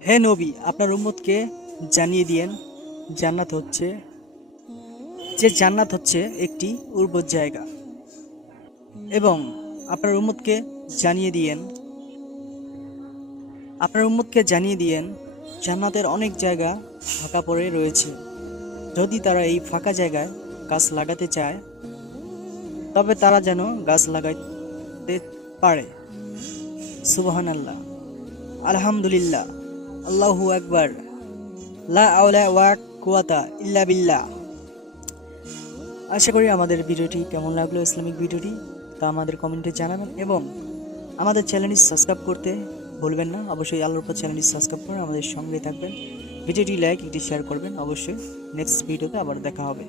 হে নবী, আপনার উম্মতকে জানিয়ে দিয়েন, জান্নাত হচ্ছে, যে জান্নাত হচ্ছে একটি উর্বর জায়গা। এবং আপনার উম্মতকে জানিয়ে দিয়েন, আপনার উম্মতকে জানিয়ে দিয়েন, জান্নাতের অনেক জায়গা ফাঁকা পড়ে রয়েছে। যদি তারা এই ফাঁকা জায়গায় গাছ লাগাতে চায়, তবে তারা যেন গাছ লাগাইতে পারে। সুবহান আল্লাহ আলহামদুলিল্লাহ। আল্লাহু আকবার। লা আওলা ওয়া কুয়াতা ইল্লা বিল্লাহ। আশা করি আমাদের ভিডিওটি কেমন লাগল, ইসলামিক ভিডিওটি, তা আমাদের কমেন্টে জানাবেন এবং আমাদের চ্যানেলটি সাবস্ক্রাইব করতে ভুলবেন না। অবশ্যই আল্লাহর উপর চ্যানেলটি সাবস্ক্রাইব করে আমাদের সঙ্গে থাকবেন। ভিডিওটি লাইক, একটি শেয়ার করবেন। অবশ্যই নেক্সট ভিডিওতে আবার দেখা হবে।